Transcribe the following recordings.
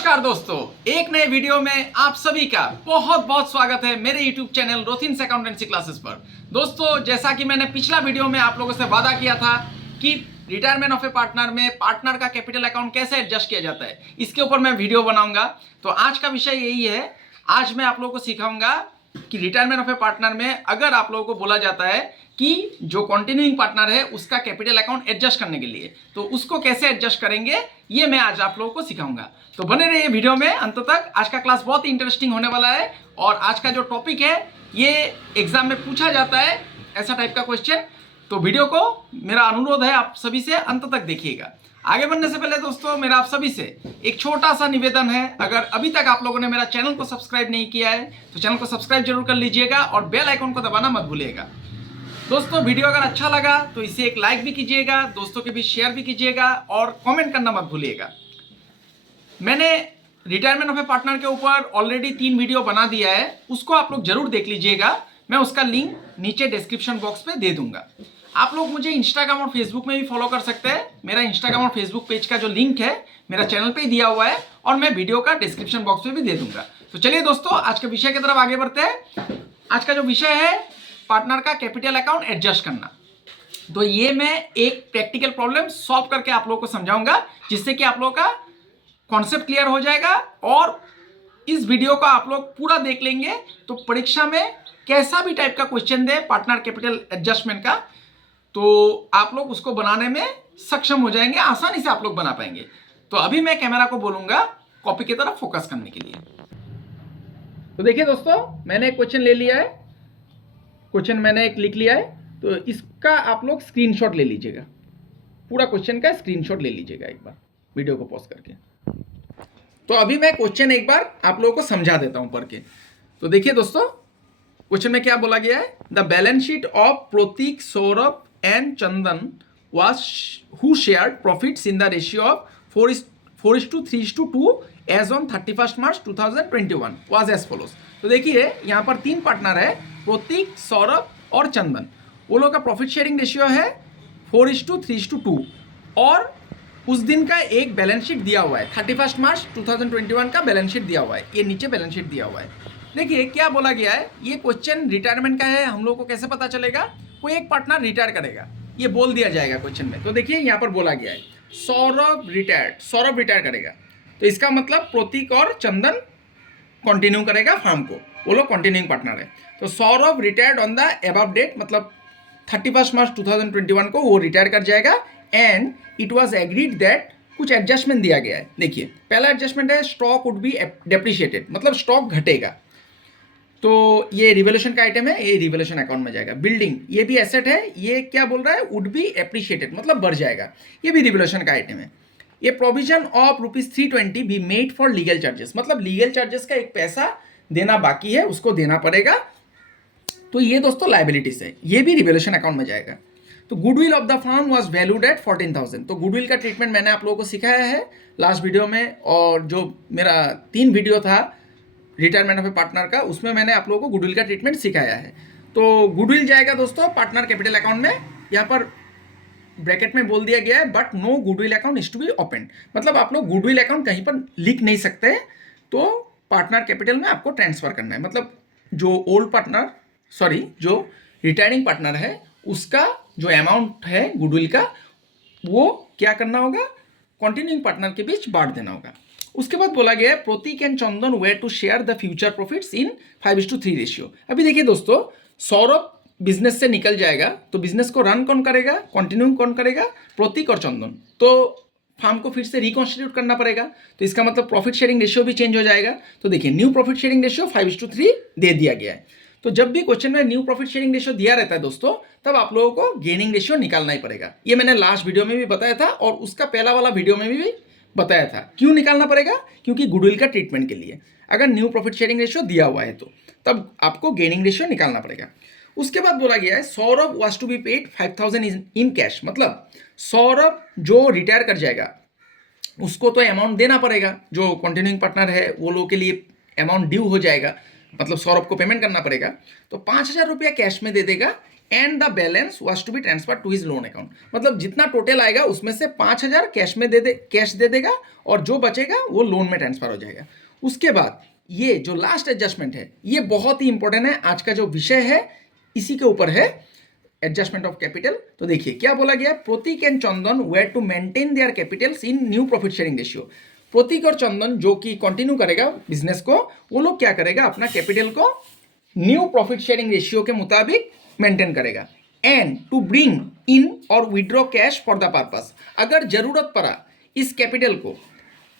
नमस्कार दोस्तों, एक नए वीडियो में आप सभी का बहुत बहुत स्वागत है मेरे YouTube चैनल रोथिन्स अकाउंटेंसी क्लासेस पर। दोस्तों, जैसा कि मैंने पिछला वीडियो में आप लोगों से वादा किया था कि रिटायरमेंट ऑफ ए पार्टनर में पार्टनर का कैपिटल अकाउंट कैसे एडजस्ट किया जाता है, इसके ऊपर मैं वीडियो बनाऊंगा। तो आज का विषय यही है। आज मैं आप लोगों को सिखाऊंगा कि रिटायरमेंट ऑफ ए पार्टनर में अगर आप लोगों को बोला जाता है कि जो कंटिन्यूइंग पार्टनर है उसका कैपिटल अकाउंट एडजस्ट करने के लिए, तो उसको कैसे एडजस्ट करेंगे ये मैं आज आप लोगों को सिखाऊंगा। तो बने रहिए वीडियो में अंत तक। आज का क्लास बहुत ही इंटरेस्टिंग होने वाला है और आज का जो टॉपिक है ये एग्जाम में पूछा जाता है, ऐसा टाइप का क्वेश्चन। तो वीडियो को मेरा अनुरोध है आप सभी से अंत तक देखिएगा। आगे बढ़ने से पहले दोस्तों, मेरा आप सभी से एक छोटा सा निवेदन है। अगर अभी तक आप लोगों ने मेरा चैनल को सब्सक्राइब नहीं किया है तो चैनल को सब्सक्राइब जरूर कर लीजिएगा और बेल आइकन को दबाना मत भूलिएगा। दोस्तों, वीडियो अगर अच्छा लगा तो इसे एक लाइक भी कीजिएगा, दोस्तों के बीच शेयर भी कीजिएगा और कमेंट करना मत भूलिएगा। मैंने रिटायरमेंट ऑफ ए पार्टनर के ऊपर ऑलरेडी 3 वीडियो बना दिया है, उसको आप लोग जरूर देख लीजिएगा। मैं उसका लिंक नीचे डिस्क्रिप्शन बॉक्स में दे दूंगा। आप लोग मुझे इंस्टाग्राम और फेसबुक में भी फॉलो कर सकते हैं। मेरा इंस्टाग्राम और फेसबुक पेज का जो लिंक है मेरा चैनल पे ही दिया हुआ है और मैं वीडियो का डिस्क्रिप्शन बॉक्स में भी दे दूंगा। तो चलिए दोस्तों, आज के विषय की तरफ आगे बढ़ते हैं। आज का जो विषय है पार्टनर का कैपिटल अकाउंट एडजस्ट करना। तो ये मैं एक प्रैक्टिकल प्रॉब्लम सॉल्व करके आप लोगों को समझाऊंगा, जिससे कि आप लोगों का कॉन्सेप्ट क्लियर हो जाएगा। और इस वीडियो को आप लोग पूरा देख लेंगे तो परीक्षा में कैसा भी टाइप का क्वेश्चन दे पार्टनर कैपिटल एडजस्टमेंट का, तो आप लोग उसको बनाने में सक्षम हो जाएंगे, आसानी से आप लोग बना पाएंगे। तो अभी मैं कैमरा को बोलूंगा कॉपी की तरफ फोकस करने के लिए। तो देखिए दोस्तों, मैंने एक क्वेश्चन ले लिया है, क्वेश्चन मैंने एक लिख लिया है। तो इसका आप लोग स्क्रीनशॉट ले लीजिएगा, पूरा क्वेश्चन का स्क्रीनशॉट ले लीजिएगा एक बार वीडियो को पॉज करके। तो अभी मैं क्वेश्चन एक बार आप लोगों को समझा देता हूं पढ़ के। तो देखिए दोस्तों, क्वेश्चन में क्या बोला गया है। The balance sheet of Prateek, Saurabh and Chandan was who shared profits in the ratio of 4:3:2 as on 31st March 2021 was as follows। तो देखिए यहाँ पर 3 पार्टनर है, प्रतीक, सौरभ और चंदन। वो लोग का प्रॉफिट शेयरिंग रेशियो है 4:3:2 और उस दिन का एक बैलेंस शीट दिया हुआ है, 31 मार्च 2021 का बैलेंस शीट दिया हुआ है। ये नीचे बैलेंस शीट दिया हुआ है। देखिए क्या बोला गया है। ये क्वेश्चन रिटायरमेंट का है, हम लोग को कैसे पता चलेगा। कोई एक पार्टनर रिटायर करेगा, ये बोल दिया जाएगा क्वेश्चन में। तो देखिए यहाँ पर बोला गया है सौरभ रिटायर करेगा। तो इसका मतलब प्रतीक और चंदन कंटिन्यू करेगा फार्म को, वो लोग कंटिन्यूइंग पार्टनर है। तो Saurabh retired on the above date, मतलब 31 मार्च 2021 को वो रिटायर कर जाएगा। And it was agreed that, कुछ एडजस्टमेंट दिया गया है। देखिए पहला एडजस्टमेंट है स्टॉक वुड बी डेप्रिशिएटेड, मतलब स्टॉक घटेगा। तो ये रिवोल्यूशन का आइटम है, ये रिवोल्यूशन अकाउंट में जाएगा। बिल्डिंग, ये भी एसेट है, ये क्या बोल रहा है, वुड बी एप्रिशिएटेड, मतलब बढ़ जाएगा, ये भी रिवोल्यूशन का आइटम है। ये provision of ₹320 be made for legal charges, मतलब लीगल चार्जेस का एक पैसा देना बाकी है, उसको देना पड़ेगा। तो ये दोस्तों लायबिलिटीज है, ये भी रिवोल्यूशन अकाउंट में जाएगा। तो goodwill of the firm was valued at 14,000। तो गुडविल का ट्रीटमेंट मैंने आप लोगों को सिखाया है लास्ट वीडियो में, और जो मेरा 3 वीडियो था रिटायरमेंट ऑफ ए पार्टनर का, उसमें मैंने आप लोगों को गुडविल का ट्रीटमेंट सिखाया है। तो गुडविल जाएगा दोस्तों पार्टनर कैपिटल अकाउंट में। यहाँ पर ब्रैकेट में बोल दिया गया है but no goodwill account is to be open, मतलब आप लोग गुडविल अकाउंट कहीं पर लिख नहीं सकते, तो पार्टनर कैपिटल में आपको ट्रांसफर करना है। मतलब जो ओल्ड पार्टनर, सॉरी जो रिटायरिंग पार्टनर है, उसका जो अमाउंट है गुडविल का, वो क्या करना होगा, कंटिन्यूइंग पार्टनर के बीच बांट देना होगा। उसके बाद बोला गया है Prateek and Chandan were to share the future profits in 5:3 ratio. अभी देखिए दोस्तों, सौरभ बिजनेस से निकल जाएगा तो बिजनेस को रन कौन करेगा, कंटिन्यू कौन करेगा, प्रतीक और चंदन। तो फार्म को फिर से रिकॉन्स्टिट्यूट करना पड़ेगा, तो इसका मतलब प्रॉफिट शेयरिंग रेशियो भी चेंज हो जाएगा। तो देखिए न्यू प्रॉफिट शेयरिंग रेशियो 5:3 दे दिया गया है। तो जब भी क्वेश्चन में न्यू प्रॉफिट शेयरिंग रेशियो दिया रहता है दोस्तों, तब आप लोगों को गेनिंग रेशियो निकालना ही पड़ेगा। ये मैंने लास्ट वीडियो में भी बताया था और उसका पहला वाला वीडियो में भी बताया था। क्यों निकालना पड़ेगा, क्योंकि गुडविल का ट्रीटमेंट के लिए। अगर न्यू प्रॉफिट शेयरिंग रेशियो दिया हुआ है तो तब आपको गेनिंग रेशियो निकालना पड़ेगा। उसके बाद बोला गया है Saurabh was to be paid 5,000 in cash, मतलब सौरभ जो रिटायर कर जाएगा उसको तो अमाउंट देना पड़ेगा, जो कंटिन्यूइंग पार्टनर है वो लोग के लिए अमाउंट ड्यू हो जाएगा, मतलब सौरभ को पेमेंट करना पड़ेगा। तो 5,000 रुपया कैश में दे देगा and the balance was to be transfer to his loan account. मतलब जितना टोटल आएगा उसमें से 5,000 कैश दे देगा और जो बचेगा वो लोन में ट्रांसफर हो जाएगा। उसके बाद ये जो लास्ट एडजस्टमेंट है ये बहुत ही इंपॉर्टेंट है, आज का जो विषय है इसी के ऊपर है, एडजस्टमेंट ऑफ कैपिटल। तो देखिए क्या बोला गया, Prateek and Chandan were to maintain their capitals in new profit sharing ratio. Prateek और चंदन जो कि कंटिन्यू करेगा बिजनेस को, वो लोग क्या करेगा, अपना कैपिटल को न्यू प्रॉफिट शेयरिंग रेशियो के मुताबिक मेंटेन करेगा। एंड टू ब्रिंग इन और withdraw cash for the purpose. अगर जरूरत पड़ा इस कैपिटल को,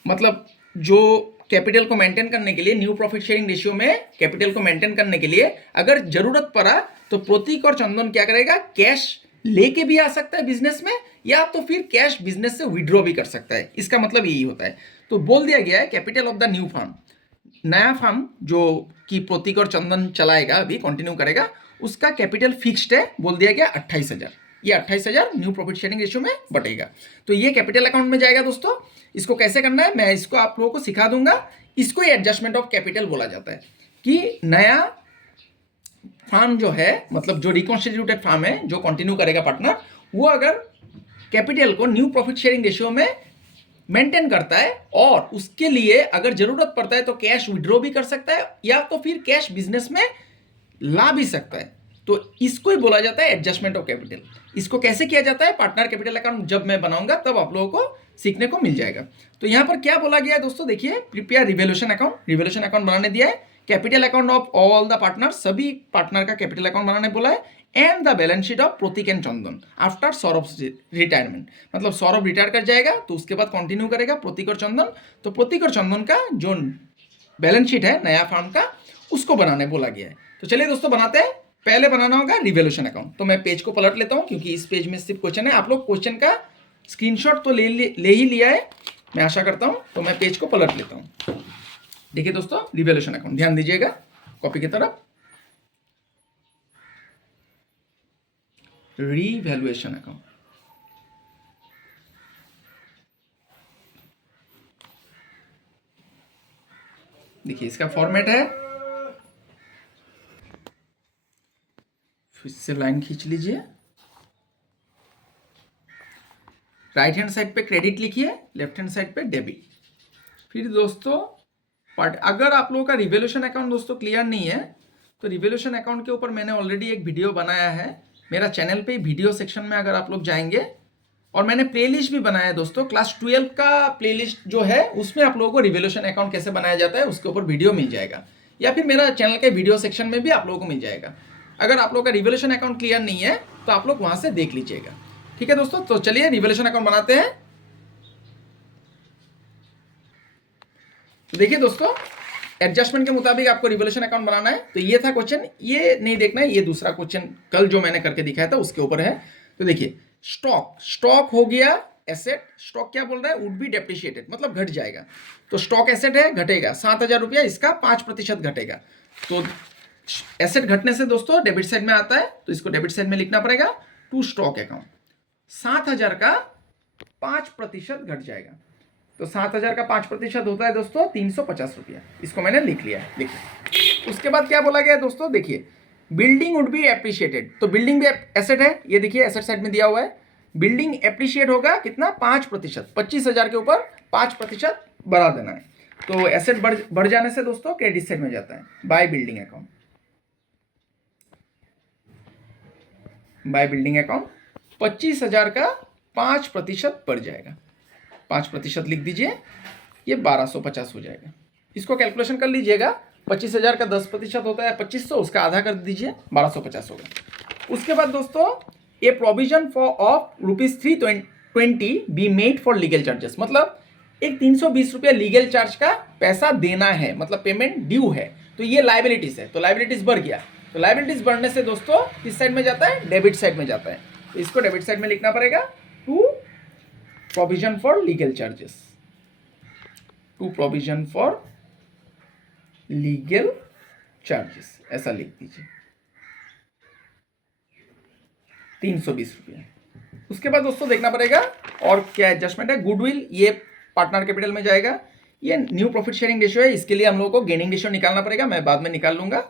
मतलब जो कैपिटल को मेंटेन करने के लिए, न्यू प्रॉफिट शेयरिंग रेशियो में कैपिटल को मेंटेन करने के लिए अगर जरूरत पड़ा तो प्रतीक और चंदन क्या करेगा, कैश लेके भी आ सकता है बिजनेस में, या तो फिर कैश बिजनेस से विड्रॉ भी कर सकता है। इसका मतलब यही होता है। तो बोल दिया गया है capital of the new firm, नया फर्म जो कि प्रतीक और चंदन चलाएगा, अभी कंटिन्यू करेगा, उसका कैपिटल फिक्स्ड है, बोल दिया गया 28,000। ये 28,000 न्यू प्रॉफिट शेयरिंग रेशियो में बटेगा। तो ये कैपिटल अकाउंट में जाएगा दोस्तों। इसको कैसे करना है मैं इसको आप लोगों को सिखा दूंगा। इसको ही एडजस्टमेंट ऑफ कैपिटल बोला जाता है कि नया फार्म जो है, मतलब जो रिकॉन्स्टिट्यूटेड फार्म है जो कंटिन्यू करेगा पार्टनर, वो अगर कैपिटल को न्यू प्रॉफिट शेयरिंग रेशियो में मेंटेन करता है और उसके लिए अगर जरूरत पड़ता है तो कैश विड्रॉ भी कर सकता है या तो फिर कैश बिजनेस में ला भी सकता है, तो इसको ही बोला जाता है एडजस्टमेंट ऑफ कैपिटल। इसको कैसे किया जाता है, पार्टनर कैपिटल अकाउंट जब मैं बनाऊंगा तब आप लोगों को सीखने को मिल जाएगा। तो यहाँ पर क्या बोला गया है दोस्तों, देखिए, prepare revolution account. Revolution account बनाने दिया है, capital account of all the partner, सभी पार्टनर का कैपिटल अकाउंट बनाने बोला है, and the balance sheet of Prateek and Chandan after Saurabh retirement. मतलब सौरभ रिटायर कर जाएगा तो उसके बाद कंटिन्यू करेगा प्रतीक और चंदन। तो प्रतीक और चंदन का जो बैलेंस शीट है नया फर्म का, उसको बनाने बोला गया है। तो चलिए दोस्तों बनाते हैं। पहले बनाना होगा रिवोल्यूशन अकाउंट। तो मैं पेज को पलट लेता हूं क्योंकि इस पेज में सिर्फ क्वेश्चन है। आप लोग क्वेश्चन का स्क्रीनशॉट तो ले ही लिया है, मैं आशा करता हूं। तो मैं पेज को पलट लेता हूं। देखिए दोस्तों, रिवोल्यूशन अकाउंट, ध्यान दीजिएगा कॉपी की तरफ। रिवैल्यूएशन अकाउंट, देखिए इसका फॉर्मेट है, फिर से लाइन खींच लीजिए, राइट हैंड साइड पे क्रेडिट लिखिए, लेफ्ट हैंड साइड पे डेबिट। फिर दोस्तों अगर आप लोगों का रिवोल्यूशन अकाउंट दोस्तों क्लियर नहीं है तो रिवोल्यूशन अकाउंट के ऊपर मैंने ऑलरेडी एक वीडियो बनाया है मेरा चैनल पे, वीडियो सेक्शन में अगर आप लोग जाएंगे, और मैंने प्लेलिस्ट भी बनाया है दोस्तों, क्लास 12 का प्लेलिस्ट जो है उसमें आप लोगों को रिवोल्यूशन अकाउंट कैसे बनाया जाता है उसके ऊपर वीडियो मिल जाएगा, या फिर मेरा चैनल के वीडियो सेक्शन में भी आप लोगों को मिल जाएगा। अगर आप लोगों का रिवोल्यूशन अकाउंट क्लियर नहीं है तो आप लोग वहां से देख लीजिएगा, ठीक है दोस्तों। तो चलिए रिवोल्यूशन अकाउंट बनाते हैं। तो देखिए दोस्तों, एडजस्टमेंट के मुताबिक आपको रिवोल्यूशन अकाउंट बनाना है। तो ये था क्वेश्चन, ये नहीं देखना है, ये दूसरा क्वेश्चन कल जो मैंने करके दिखाया था उसके ऊपर है। तो देखिए स्टॉक हो गया एसेट। स्टॉक क्या बोल रहा है, वुड बी डेप्रिशिएटेड, मतलब घट जाएगा। तो स्टॉक एसेट है, घटेगा 7,000 रुपया, इसका 5% घटेगा। तो एसेट घटने से दोस्तों डेबिट साइड में आता है, तो इसको डेबिट साइड में लिखना पड़ेगा टू स्टॉक अकाउंट। 7,000 का 5% घट जाएगा। तो 7,000 का 5% होता है दोस्तों 350 रुपया। इसको मैंने लिख लिया है, देखिए। उसके बाद क्या बोला गया है दोस्तों, देखिए, बिल्डिंग वुड बी एप्रिशिएटेड। तो बिल्डिंग भी एसेट है, ये देखिए एसेट साइड में दिया हुआ है। बिल्डिंग एप्रिशिएट होगा कितना, 5%। 25,000 के ऊपर 5% बढ़ा देना है। तो एसेट बढ़ जाने से दोस्तों क्रेडिट साइड में जाता है, by building account. By building account 25,000 का 5% बढ़ जाएगा, 5% लिख दीजिए, ये 1250 हो जाएगा। इसको कैलकुलेशन कर लीजिएगा, 25,000 का 10% होता है 2500, उसका आधा कर दीजिए, 1250 होगा। उसके बाद दोस्तों ये provision for of ₹320 be made for legal charges, मतलब एक 320 रुपया लीगल चार्ज का पैसा देना है, मतलब पेमेंट ड्यू है। तो ये लाइबिलिटीज है, तो लाइबिलिटीज बढ़ गया। तो लाइबिलिटीज बढ़ने से दोस्तों किस साइड में जाता है, डेबिट साइड में जाता है। तो इसको डेबिट साइड में लिखना पड़ेगा, to provision for legal charges, to provision for legal charges, ऐसा लिख दीजिए, 320 रुपया। उसके बाद दोस्तों देखना पड़ेगा और क्या एडजस्टमेंट है। गुडविल ये पार्टनर कैपिटल में जाएगा। ये न्यू प्रॉफिट शेयरिंग रेशियो है, इसके लिए हम लोगों को गेनिंग रेशियो निकालना पड़ेगा, मैं बाद में निकाल लूंगा।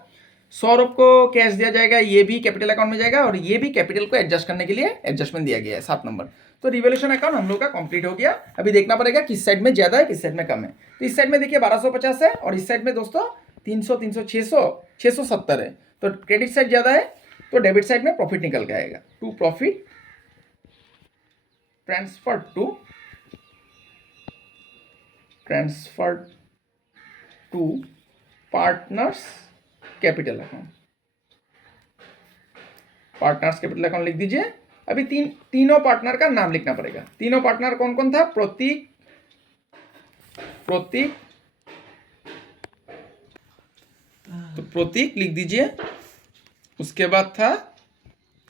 सौरभ को कैश दिया जाएगा, ये भी कैपिटल अकाउंट में जाएगा और ये भी कैपिटल को एडजस्ट करने के लिए एडजस्टमेंट दिया गया है 7 नंबर। तो रिवोल्यूशन अकाउंट हम लोग का कंप्लीट हो गया। अभी देखना पड़ेगा किस साइड में ज्यादा है किस साइड में कम है। तो इस साइड में देखिए 1250 है और इस साइड में दोस्तों 300 300 600 670 है। तो क्रेडिट साइड ज्यादा है तो डेबिट साइड में प्रॉफिट निकल के आएगा। To profit transfer to partners capital account. Partners capital account लिख दीजिए। अभी तीनों पार्टनर का नाम लिखना पड़ेगा। तीनों पार्टनर कौन कौन था? प्रतीक, तो प्रतीक लिख दीजिए। उसके बाद था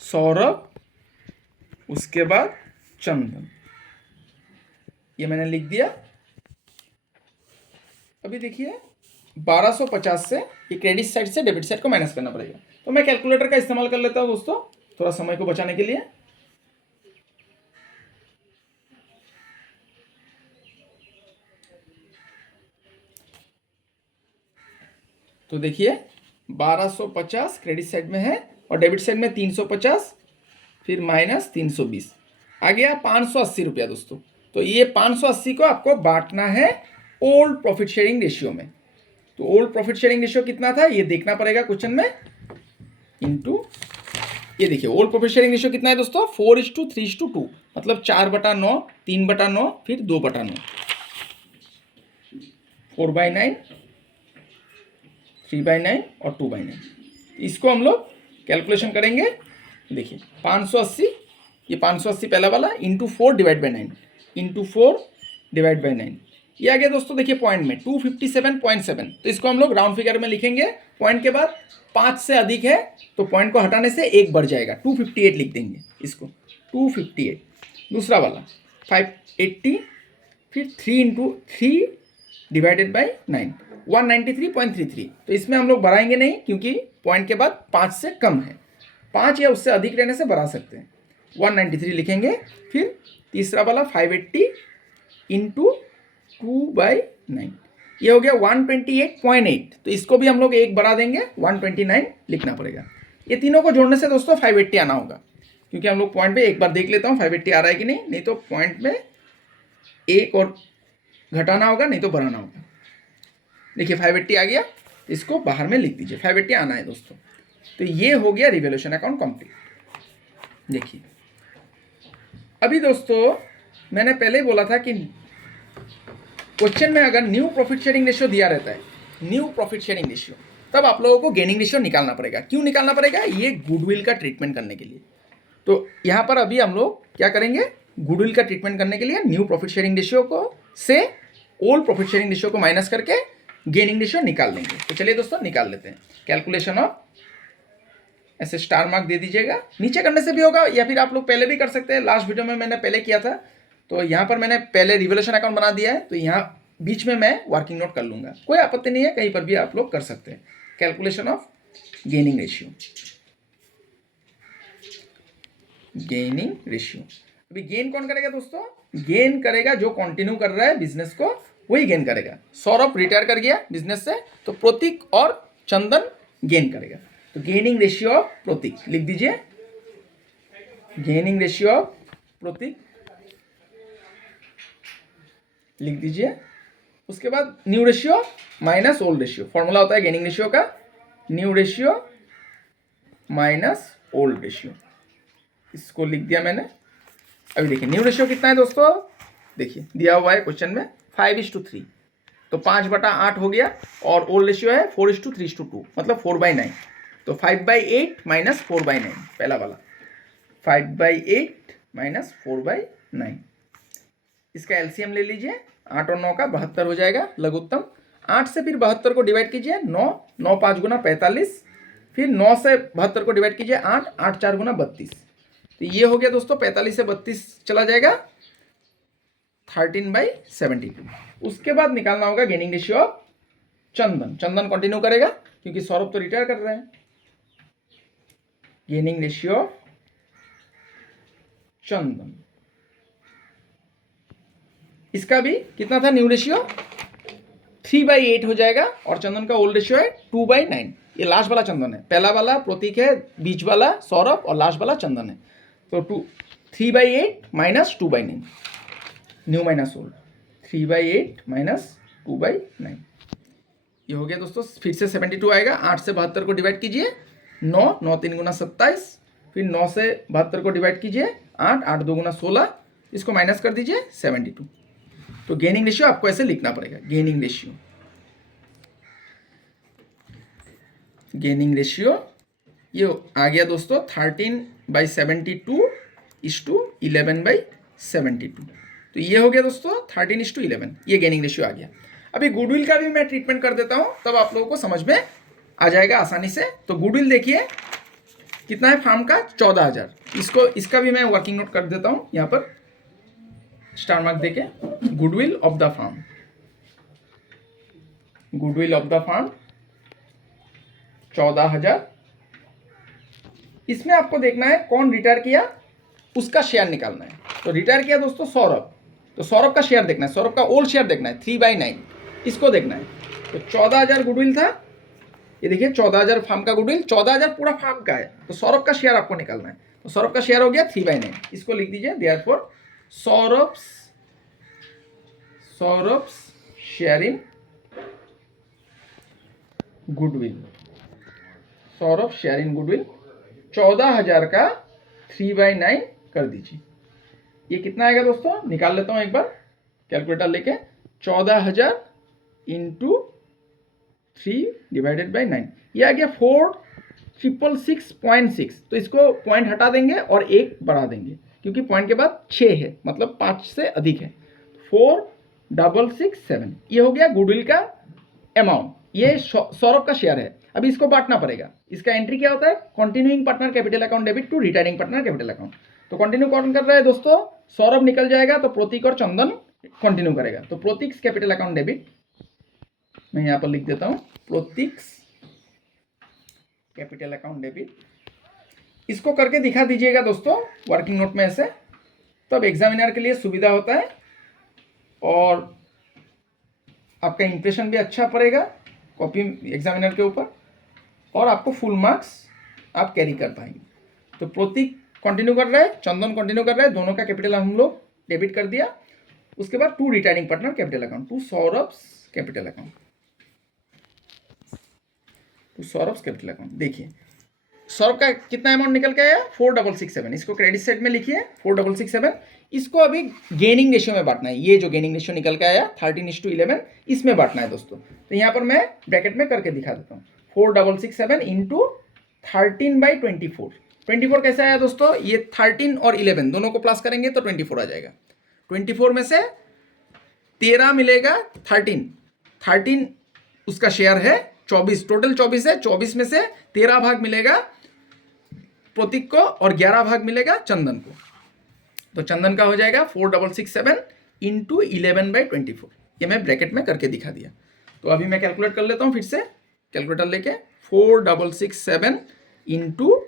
सौरभ, उसके बाद चंदन, ये मैंने लिख दिया। अभी देखिए 1250 से ये क्रेडिट साइड से डेबिट साइड को माइनस करना पड़ेगा। तो मैं कैलकुलेटर का इस्तेमाल कर लेता हूं दोस्तों, थोड़ा समय को बचाने के लिए। तो देखिए 1250 क्रेडिट साइड में है और डेबिट साइड में 350, फिर माइनस 320 आ गया 580 रुपया दोस्तों। तो ये 580 को आपको बांटना है ओल्ड प्रॉफिट शेयरिंग रेशियो में। तो ओल्ड प्रॉफिट शेयरिंग रेशियो कितना था ये देखना पड़ेगा क्वेश्चन में। इनटू ये देखिए ओल्ड प्रॉफिट शेयरिंग रेशियो कितना है दोस्तों? 4:3:2, मतलब 4/9, 3/9, फिर 2/9, 4/9, 3/9 और 2/9। इसको हम लोग कैलकुलेशन करेंगे। देखिए 580, ये 580 पहला वाला into 4 divide by 9, into 4 divide by 9, ये आ गया दोस्तों। देखिए पॉइंट में 257.7। तो इसको हम लोग राउंड फिगर में लिखेंगे। पॉइंट के बाद 5 से अधिक है तो पॉइंट को हटाने से 1 बढ़ जाएगा, 258 लिख देंगे इसको, 258। दूसरा वाला 580, फिर 3 डिवाइडेड बाई 9, 193.33। तो इसमें हम लोग बढ़ाएंगे नहीं क्योंकि पॉइंट के बाद 5 से कम है, 5 या उससे अधिक रहने से बढ़ा सकते हैं। 193 लिखेंगे। फिर तीसरा वाला 580 इंटू 2/9, ये हो गया 128.8। तो इसको भी हम लोग 1 बढ़ा देंगे, 129 लिखना पड़ेगा। ये तीनों को जोड़ने से दोस्तों 580 आना होगा, क्योंकि हम लोग पॉइंट पे एक बार देख लेता हूँ 580 आ रहा है कि नहीं तो पॉइंट में 1 और घटाना होगा, नहीं तो बढ़ाना होगा। देखिए 580 आ गया, इसको बाहर में लिख दीजिए, 580 आना है दोस्तों। तो ये हो गया रिवोल्यूशन अकाउंट कंप्लीट। देखिए अभी दोस्तों मैंने पहले ही बोला था कि क्वेश्चन में अगर न्यू प्रॉफिट शेयरिंग रेशियो दिया रहता है, न्यू प्रॉफिट शेयरिंग रेशियो, तब आप लोगों को गेनिंग रेशियो निकालना पड़ेगा। क्यों निकालना पड़ेगा? ये गुडविल का ट्रीटमेंट करने के लिए। तो यहाँ पर अभी हम लोग क्या करेंगे? गुडविल का ट्रीटमेंट करने के लिए न्यू प्रॉफिट शेयरिंग रेशियो को से ओल्ड प्रॉफिट शेयरिंग रेशियो को माइनस करके गेनिंग रेशियो निकाल देंगे। तो चलिए दोस्तों निकाल लेते हैं। कैलकुलेशन ऑफ, ऐसे स्टार मार्क दे दीजिएगा। नीचे करने से भी होगा या फिर आप लोग पहले भी कर सकते हैं। लास्ट वीडियो में मैंने पहले किया था, तो यहाँ पर मैंने पहले रिवोल्यूशन अकाउंट बना दिया है, तो यहाँ बीच में मैं वर्किंग नोट कर लूँगा, कोई आपत्ति नहीं है, कहीं पर भी आप लोग कर सकते हैं। Calculation of gaining ratio, gaining ratio. अभी गेन कौन करेगा दोस्तों? गेन करेगा जो कंटिन्यू कर रहा है बिजनेस को, वही गेन करेगा। सौरभ रिटायर कर गया बिजनेस से, तो प्रतीक और चंदन गेन करेगा। तो गेनिंग रेशियो ऑफ प्रतीक लिख दीजिए, गेनिंग रेशियो ऑफ प्रतीक लिख दीजिए। उसके बाद new ratio minus old ratio, formula होता है गेनिंग रेशियो का, new ratio minus old ratio, इसको लिख दिया मैंने। अभी देखिए न्यू रेशियो कितना है दोस्तों? देखिए दिया हुआ है क्वेश्चन में 5:3, तो 5/8 हो गया। और ओल्ड रेशियो है 4:3:2, मतलब 4/9। तो 5/8 माइनस 4/9, पहला वाला 5/8 माइनस 4/9। इसका एलसीएम ले लीजिए, 8 और 9 का 72 हो जाएगा लघुत्तम। 8 से फिर 72 को डिवाइड कीजिए, 9 5 गुना 45, फिर 9 से 72 को डिवाइड कीजिए 8, 8 4 गुना 32। तो ये हो गया दोस्तों, 45 से 32 चला जाएगा 13/72। उसके बाद निकालना होगा gaining ratio of Chandan. Chandan continue करेगा क्योंकि सौरभ तो रिटायर कर रहे हैं। गेनिंग रेशियो ऑफ चंदन, इसका भी कितना था न्यू रेशियो? 3/8 हो जाएगा और चंदन का ओल्ड रेशियो है 2/9, ये लास्ट वाला चंदन है, पहला वाला प्रतीक है, बीच वाला सौरभ और लास्ट वाला चंदन है। तो 3/8 minus 2/9, new minus old, 3/8 minus 2/9, ये हो गया दोस्तों। फिर से 72 आएगा, 8 से 72 को डिवाइड कीजिए, 9, 9 3 गुना 27, फिर 9 से 72 को डिवाइड कीजिए 8, 8 2 गुना 16, इसको माइनस कर दीजिए 72। तो गेनिंग रेशियो आपको ऐसे लिखना पड़ेगा, गेनिंग रेशियो, गेनिंग रेशियो ये आ गया दोस्तों 13/72 = 11/72। तो ये हो गया दोस्तों 13:11, ये गेनिंग रेशियो आ गया। अभी गुडविल का भी मैं ट्रीटमेंट कर देता हूँ, तब आप लोगों को समझ में आ जाएगा आसानी से। तो गुडविल देखिए कितना है फार्म का, 14,000। इसका भी मैं वर्किंग नोट कर देता हूँ यहाँ पर स्टार मार्क देके। Goodwill of the firm, goodwill of the firm 14,000। इसमें आपको देखना है कौन रिटायर किया, उसका शेयर निकालना है। तो रिटायर किया दोस्तों सौरभ, तो सौरभ का शेयर देखना है, सौरभ का ओल्ड शेयर देखना है 3/9, इसको देखना है। तो 14,000 गुडविल था, ये देखिए 14,000 फार्म का गुडविल, 14,000 पूरा फार्म का है। तो सौरभ का शेयर आपको निकालना है, तो सौरभ का शेयर हो गया 3/9, इसको लिख दीजिए therefore Saurabh's share in goodwill, Saurabh share in goodwill 14,000 का 3/9 कर दीजिए। ये कितना आएगा दोस्तों, निकाल लेता हूं एक बार कैलकुलेटर लेके। 14,000 इंटू 3/9, ये आ गया 4,666.6। तो इसको पॉइंट हटा देंगे और 1 बढ़ा देंगे, क्योंकि पॉइंट के बाद 6 है, मतलब 5 से अधिक है। 4,667, ये हो गया गुडविल का अमाउंट, ये सौरभ का शेयर है। अभी इसको बांटना पड़ेगा। इसका एंट्री क्या होता है, continuing partner capital account debit to retiring partner capital account. तो कंटिन्यू कौन कर रहा है दोस्तों, सौरभ निकल जाएगा तो प्रतीक और चंदन कंटिन्यू करेगा। तो प्रतीक कैपिटल अकाउंट डेबिट, मैं यहां पर लिख देता हूं प्रतीक कैपिटल अकाउंट डेबिट। इसको करके दिखा दीजिएगा दोस्तों वर्किंग नोट में ऐसे, तब एग्जामिनर के लिए सुविधा होता है और आपका इंप्रेशन भी अच्छा पड़ेगा कॉपी एग्जामिनर के ऊपर, और आपको फुल मार्क्स आप कैरी कर पाएंगे। तो प्रतीक कंटिन्यू कर रहा है, चंदन कंटिन्यू कर रहा है, दोनों का कैपिटल हम लोग डेबिट कर दिया। उसके बाद to retiring partner capital account, to Saurabh capital account, to Saurabh capital account. देखिए सौरभ का कितना अमाउंट निकल के आया, 4,667, इसको क्रेडिट साइड में लिखिए 4,667। इसको अभी गेनिंग रेशियो में बांटना है, ये जो गेनिंग रेशियो निकल के आया 13:11, इसमें बांटना है दोस्तों। तो यहाँ पर मैं ब्रैकेट में करके दिखा देता हूँ, 4,667 इंटू 13/24। 24 कैसे आया दोस्तों, ये 13 और 11 दोनों को प्लस करेंगे तो 24 आ जाएगा। 24 में से 13 मिलेगा 13 उसका शेयर है 24, टोटल 24 है। 24 में से 13 भाग मिलेगा प्रतीक को और 11 भाग मिलेगा चंदन को। तो चंदन का हो जाएगा 4,667 इंटू 11/24। ये मैं ब्रैकेट में करके दिखा दिया। तो अभी मैं कैलकुलेट कर लेता हूँ फिर से कैलकुलेटर लेके, 4,667 इंटू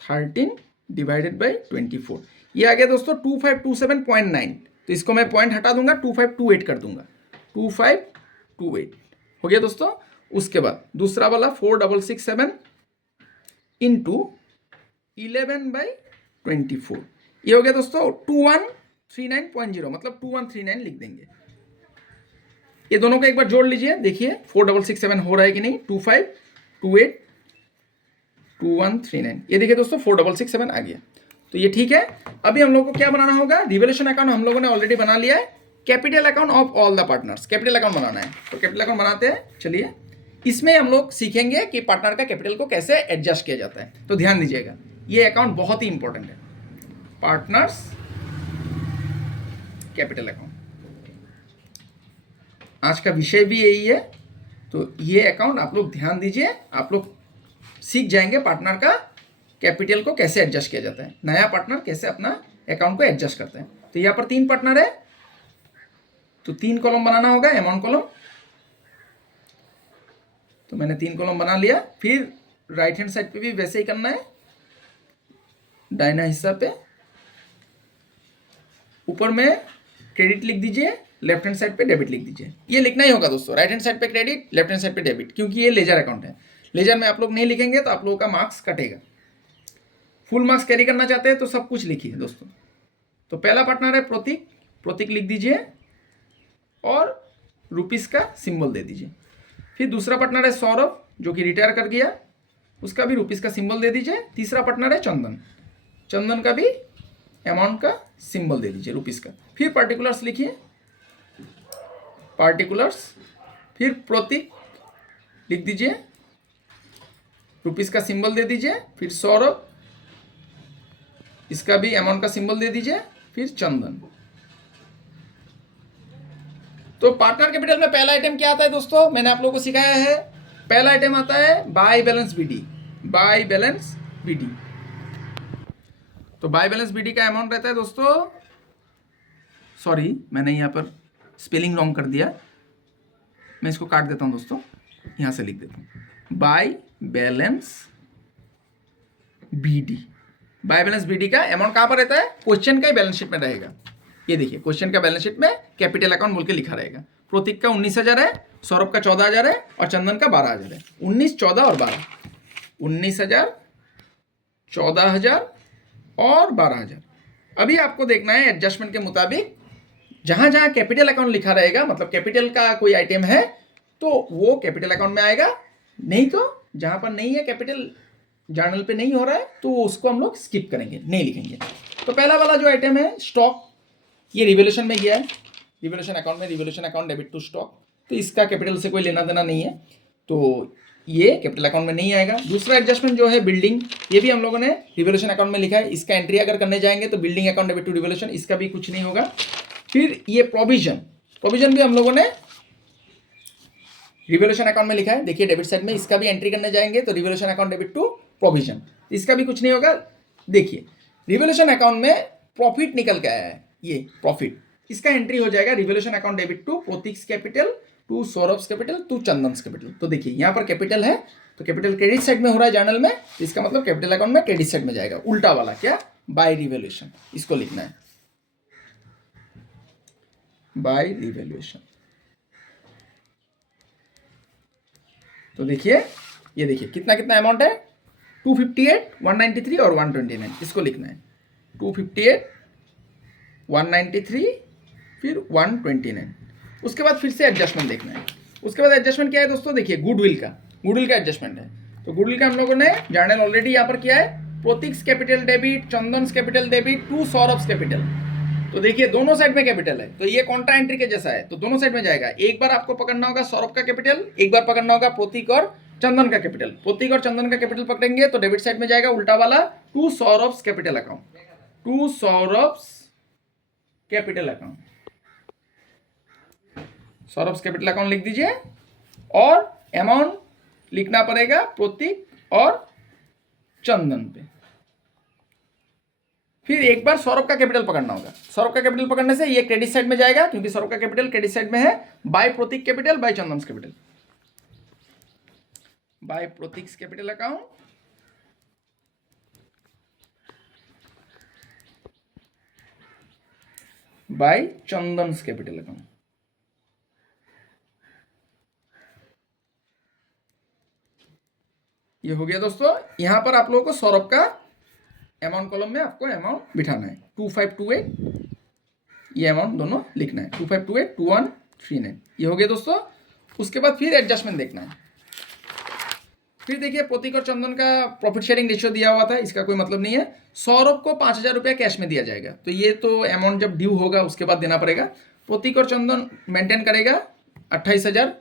13/24, ये आ गया दोस्तों 2527.9। तो इसको मैं पॉइंट हटा दूंगा, 2528 कर दूंगा, 2528 हो गया दोस्तों। उसके बाद दूसरा वाला 4,667 इंटू 11/24, ये हो गया दोस्तों 2139.0, मतलब 2139 लिख देंगे। ये दोनों को एक बार जोड़ लीजिए, देखिए 4,667 हो रहा है कि नहीं, 2528 2139, ये देखिए दोस्तों 4,667 आ गया। तो ये ठीक है। अभी हम लोग को क्या बनाना होगा, रिवोल्यूशन अकाउंट हम लोगों ने ऑलरेडी बना लिया है, capital account of all the partners, capital account बनाना है। तो कैपिटल अकाउंट बनाते हैं, चलिए। इसमें हम लोग सीखेंगे कि पार्टनर का कैपिटल को कैसे एडजस्ट किया जाता है। तो ध्यान दीजिएगा, ये अकाउंट बहुत ही इंपॉर्टेंट है, पार्टनर्स कैपिटल अकाउंट। आज का विषय भी यही है, तो ये अकाउंट आप लोग ध्यान दीजिए, आप लोग सीख जाएंगे पार्टनर का कैपिटल को कैसे एडजस्ट किया जाता है, नया पार्टनर कैसे अपना अकाउंट को एडजस्ट करते हैं। तो यहाँ पर 3 पार्टनर है, तो 3 कॉलम बनाना होगा, अमाउंट कॉलम। तो मैंने 3 कॉलम बना लिया। फिर राइट हैंड साइड पे भी वैसे ही करना है, दाहिना हिस्सा पे ऊपर में क्रेडिट लिख दीजिए, लेफ्ट हैंड साइड पे डेबिट लिख दीजिए। ये लिखना ही होगा दोस्तों, राइट हैंड साइड पे क्रेडिट, लेफ्ट हैंड साइड पे डेबिट, क्योंकि ये लेजर अकाउंट है। लेजर में आप लोग नहीं लिखेंगे तो आप लोगों का मार्क्स कटेगा। फुल मार्क्स कैरी करना चाहते हैं तो सब कुछ लिखिए दोस्तों। तो पहला पार्टनर है प्रतीक, प्रतीक लिख दीजिए और रुपीस का सिंबल दे दीजिए। फिर दूसरा पार्टनर है सौरभ जो कि रिटायर कर गया, उसका भी रुपीस का सिंबल दे दीजिए। तीसरा पार्टनर है चंदन, चंदन का भी अमाउंट का सिंबल दे दीजिए रुपीस का। फिर पार्टिकुलर्स लिखिए, पार्टिकुलर्स। फिर प्रतीक लिख दीजिए, रुपीस का सिंबल दे दीजिए। फिर सौरभ, इसका भी अमाउंट का सिंबल दे दीजिए। फिर चंदन। तो पार्टनर कैपिटल में पहला आइटम क्या आता है दोस्तों, मैंने आप लोगों को सिखाया है। पहला आइटम आता है by balance BD, by balance BD. तो बाय बैलेंस बीडी का अमाउंट रहता है दोस्तों, सॉरी मैंने यहाँ पर स्पेलिंग रॉन्ग कर दिया, मैं इसको काट देता हूँ दोस्तों, यहाँ से लिख देता हूँ by balance BD. By balance BD का अमाउंट कहाँ पर रहता है, क्वेश्चन का ही बैलेंस शीट में रहेगा। ये देखिए क्वेश्चन का बैलेंस शीट में कैपिटल अकाउंट बोल के लिखा रहेगा। प्रतीक का 19,000 है, सौरभ का 14,000 है और चंदन का 12,000 है। 19, 14 और 12, 19,000, 14,000 और 12,000। अभी आपको देखना है एडजस्टमेंट के मुताबिक जहां जहां कैपिटल अकाउंट लिखा रहेगा, मतलब कैपिटल का कोई आइटम है तो वो कैपिटल अकाउंट में आएगा, नहीं तो जहां पर नहीं है कैपिटल, जर्नल पे नहीं हो रहा है तो उसको हम लोग स्किप करेंगे, नहीं लिखेंगे। तो पहला वाला जो आइटम है स्टॉक, ये रिवोल्यूशन में गया है, रिवोल्यूशन अकाउंट में, revolution account debit to stock, तो इसका कैपिटल से कोई लेना देना नहीं है, तो ये कैपिटल अकाउंट में नहीं आएगा। दूसरा एडजस्टमेंट जो है बिल्डिंग, ये भी हम लोगों ने रिवोल्यूशन अकाउंट में लिखा है, इसका एंट्री अगर करने जाएंगे तो building account debit to revolution, इसका भी कुछ नहीं होगा। फिर ये प्रोविजन, प्रोविजन भी हम लोगों ने रिवोल्यूशन अकाउंट में लिखा है, देखिए डेबिट साइड में, इसका भी एंट्री करने जाएंगे तो revolution account debit to provision, इसका भी कुछ नहीं होगा। देखिए रिवोल्यूशन अकाउंट में प्रॉफिट निकल के आया है, ये प्रॉफिट, इसका एंट्री हो जाएगा revolution account debit to Prateek's capital, to Saurabh's capital, to Chandan's capital. तो देखिए यहाँ पर कैपिटल है तो कैपिटल क्रेडिट साइड में हो रहा है जर्नल में, इसका मतलब कैपिटल अकाउंट में क्रेडिट साइड में जाएगा, उल्टा वाला क्या, बाय रिवोल्यूशन, इसको लिखना है बाय रिवोल्यूशन। तो देखिए ये देखिए कितना कितना अमाउंट है, 258, 193 और 129, इसको लिखना है 258, 193 फिर 129। उसके बाद फिर से एडजस्टमेंट देखना है। उसके बाद एडजस्टमेंट क्या है दोस्तों, देखिए गुडविल का, गुडविल का एडजस्टमेंट है। तो गुडविल का हम लोगों ने जर्नल ऑलरेडी यहाँ पर किया है, Prateek's capital debit, Chandan's capital debit to Saurabh's capital. तो देखिए दोनों साइड में कैपिटल है, तो ये कॉन्ट्रा एंट्री के जैसा है, तो दोनों साइड में जाएगा। एक बार आपको पकड़ना होगा सौरभ का कैपिटल, एक बार पकड़ना होगा प्रतीक और चंदन का कैपिटल। प्रतीक और चंदन का कैपिटल पकड़ेंगे तो डेबिट साइड में जाएगा उल्टा वाला, to Saurabh's capital account, to Saurabh's capital account, Saurabh's capital account लिख दीजिए और अमाउंट लिखना पड़ेगा प्रतीक और चंदन पे। फिर एक बार सौरभ का कैपिटल पकड़ना होगा, सौरभ का कैपिटल पकड़ने से ये क्रेडिट साइड में जाएगा क्योंकि सौरभ का कैपिटल क्रेडिट साइड में है, by Prateek capital, by Chandan's capital, by Prateek's capital account, by Chandan's capital account. ये हो गया दोस्तों। यहां पर आप लोगों को सौरभ का अमाउंट कॉलम में आपको अमाउंट बिठाना है 2528, ये अमाउंट दोनों लिखना है 2528, 2139, ये हो गया दोस्तों। उसके बाद फिर एडजस्टमेंट देखना है। फिर देखिए प्रतीक और चंदन का प्रॉफिट शेयरिंग रेशियो दिया हुआ था, इसका कोई मतलब नहीं है। सौरभ को 5,000 रुपया कैश में दिया जाएगा, तो ये तो अमाउंट जब ड्यू होगा उसके बाद देना पड़ेगा। प्रतीक और चंदन मेंटेन करेगा 28,000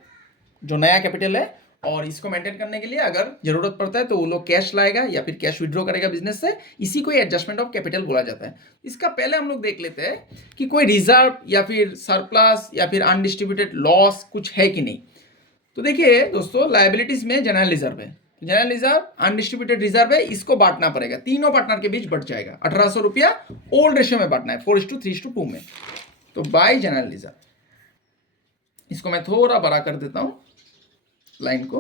जो नया कैपिटल है, और इसको मेंटेन करने के लिए अगर जरूरत पड़ता है तो वो लोग कैश लाएगा या फिर कैश विड्रॉ करेगा बिजनेस से, इसी को एडजस्टमेंट ऑफ कैपिटल बोला जाता है। इसका पहले हम लोग देख लेते हैं कि कोई रिजर्व या फिर सरप्लस या फिर अनडिस्ट्रीब्यूटेड लॉस कुछ है कि नहीं। तो देखिए दोस्तों लायबिलिटीज में जनरल रिजर्व है, जनरल रिजर्व, अनडिस्ट्रीब्यूटेड रिजर्व है, इसको बांटना पड़ेगा, तीनों पार्टनर के बीच बट जाएगा। 1,800 रुपया ओल्ड रेशियो में बांटना है, 4:3:2 में। तो बाय जनरल रिजर्व, इसको मैं थोड़ा बड़ा कर देता हूं लाइन को,